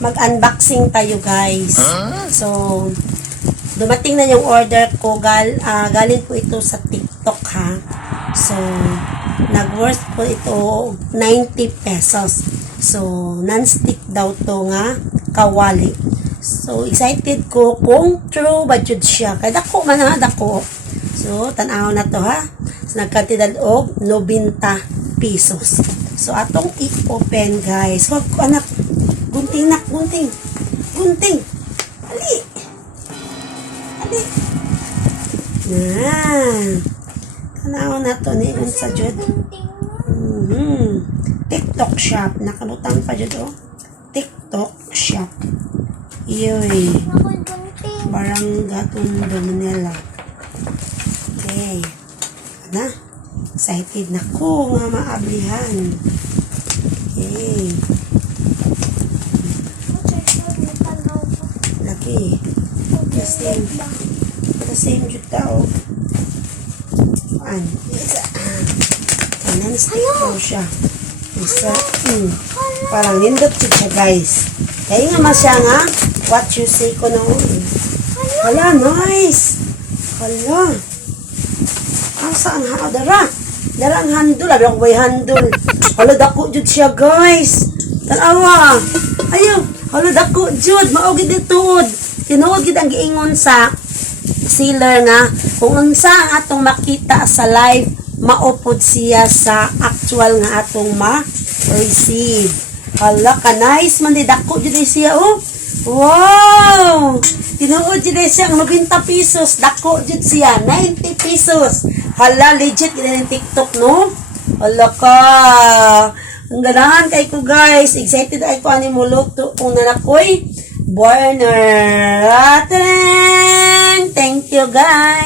mag-unboxing tayo guys. So, dumating na yung order ko. Galing po ito sa TikTok ha. So, nag-worth po ito 90 pesos. So, non-stick daw to nga kawali. So, excited ko kung true ba jud siya. Kaya dako man ha, dako. So, tanaw na to ha. So, nagkantidad og 90 pesos. So, atong i-open guys. Huwag ko anak. Gunting nak, gunting. Gunting. Ali. Ali. Yan. Tanaw na to ni unsa jud. TikTok shop. Nakalutang pa jud oh. TikTok shop. Iyoy. Barangay Manila. Okay. Ano? Excited na ko nga maablihan. Okay. Laki. The same jud tao. Isa. Kanan stick ko siya. Isa. Parang lindot siya guys. Kaya nga masya nga. What you say ko noon. Hala, nice. Hala. Asa ang dara? Dara ang handle. Abi ako may handle. Hala, dako jud siya guys. Tanawa. Ayaw. Hala, dako jud. Maugid ituod. Tinuod gid ang giingon sa seller nga kung unsa ang atong makita sa live maupod siya sa actual nga atong ma-receive. Hala ka nice man di dako jud siya oh. Wow! Tinuod jud siya ang 90 pesos, dako jud siya 90 pesos. Hala legit gid ang TikTok no. Hala ka. Ang ganahan kay ko guys, excited ay ko ani mo luto kung nanakoy burner. Thank you guys.